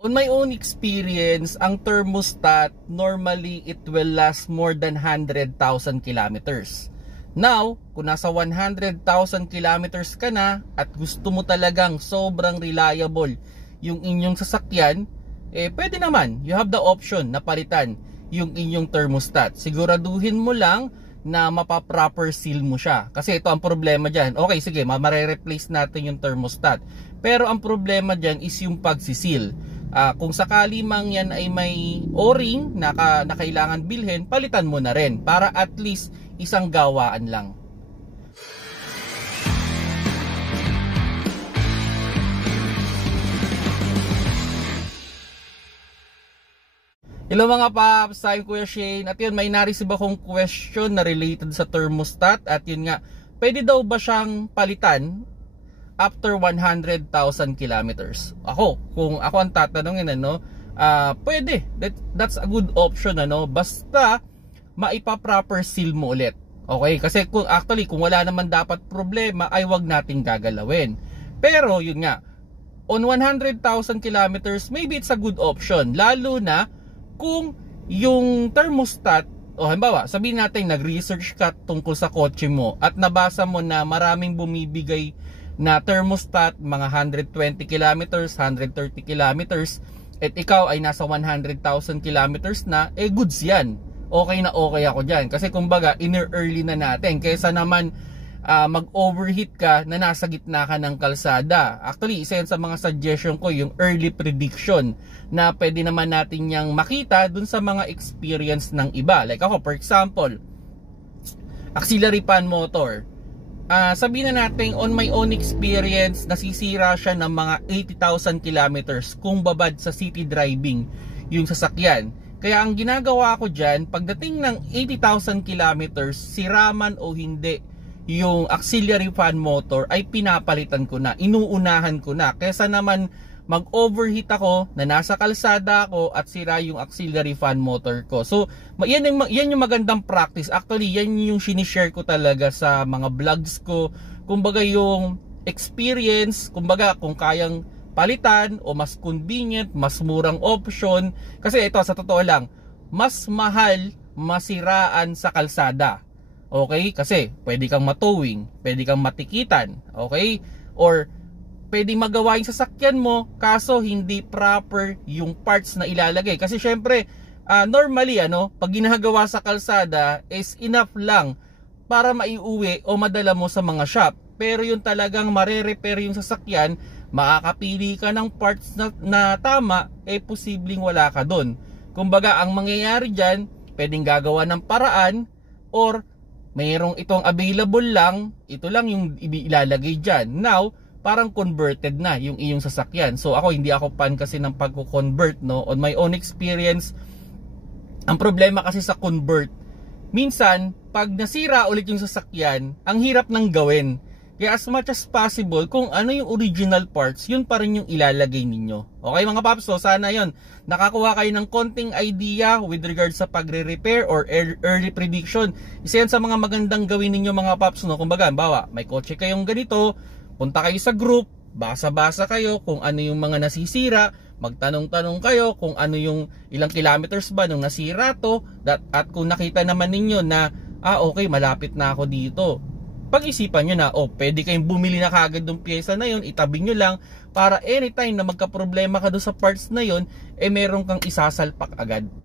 On my own experience, ang thermostat, normally it will last more than 100,000 kilometers. Now, kung nasa 100,000 kilometers ka na at gusto mo talagang sobrang reliable yung inyong sasakyan, pwede naman, you have the option na palitan yung inyong thermostat. Siguraduhin mo lang na mapa-proper seal mo siya. Kasi ito ang problema dyan. Okay, sige, mare-replace natin yung thermostat. Pero ang problema dyan is yung pagsisil. Kung sakali mang yan ay may o-ring na kailangan bilhin, palitan mo na rin para at least isang gawaan lang. Hello mga paps, I'm Kuya Shane. At yun, may na-receive akong question na related sa thermostat. At yun nga, pwede daw ba siyang palitan after 100,000 kilometers? Kung ako ang tatanungin, pwede. That's a good option, basta maipa-proper seal mo ulit. Okay? Kasi kung wala naman dapat problema, ay wag nating gagalawin. Pero yun nga, on 100,000 kilometers, maybe it's a good option. Lalo na kung yung thermostat, halimbawa, sabihin natin nag-research ka tungkol sa kotse mo at nabasa mo na maraming bumibigay na thermostat, mga 120 kilometers, 130 kilometers, at ikaw ay nasa 100,000 kilometers na, goods yan. Okay na okay ako dyan. Kasi kumbaga, early na natin. Kaysa naman mag-overheat ka na nasa gitna ka ng kalsada. Actually, isa yan sa mga suggestion ko, yung early prediction na pwede naman natin yang makita dun sa mga experience ng iba. Like ako, for example, auxiliary fan motor. Sabihin na natin, on my own experience, nasisira siya ng mga 80,000 kilometers kung babad sa city driving yung sasakyan. Kaya ang ginagawa ko dyan, pagdating ng 80,000 kilometers, siraman o hindi, yung auxiliary fan motor ay pinapalitan ko na, inuunahan ko na. Kesa naman mag-overheat ako na nasa kalsada ako at sira yung auxiliary fan motor ko. So, yan yung magandang practice. Actually, yan yung sinishare ko talaga sa mga vlogs ko. Kumbaga yung experience, kumbaga kung kayang palitan o mas convenient, mas murang option. Kasi ito, sa totoo lang, mas mahal masiraan sa kalsada. Okay? Kasi pwede kang matowing, pwede kang matikitan, okay? Or pwede magawa yung sasakyan mo kaso hindi proper yung parts na ilalagay. Kasi syempre, normally pag ginagawa sa kalsada is enough lang para maiuwi o madala mo sa mga shop. Pero yung talagang mare-repair yung sasakyan, makakapili ka ng parts na tama, posibleng wala ka dun. Kumbaga, ang mangyayari dyan, pwedeng gagawa ng paraan or mayroong itong available lang, ito lang yung ilalagay dyan. Now, parang converted na yung iyong sasakyan. So ako, hindi ako fan kasi ng pagko-convert, On my own experience, ang problema kasi sa convert, minsan, pag nasira ulit yung sasakyan, ang hirap nang gawin. Kaya as much as possible, kung ano yung original parts, yun pa rin yung ilalagay ninyo. Okay mga paps, so sana yun, nakakuha kayo ng konting idea with regards sa pagre-repair or early prediction. Isa yan sa mga magandang gawin ninyo mga paps, Kumbaga, bawa, may kotse kayong ganito, punta kayo sa group, basa-basa kayo kung ano yung mga nasisira, magtanong-tanong kayo kung ano yung ilang kilometers ba nung nasira to, at kung nakita naman ninyo na, okay, malapit na ako dito. Pag-isipan nyo na, pwede kayong bumili na kagad ng pyesa na yun, itabi nyo lang para anytime na magka-problema ka doon sa parts na yun, meron kang isasalpak agad.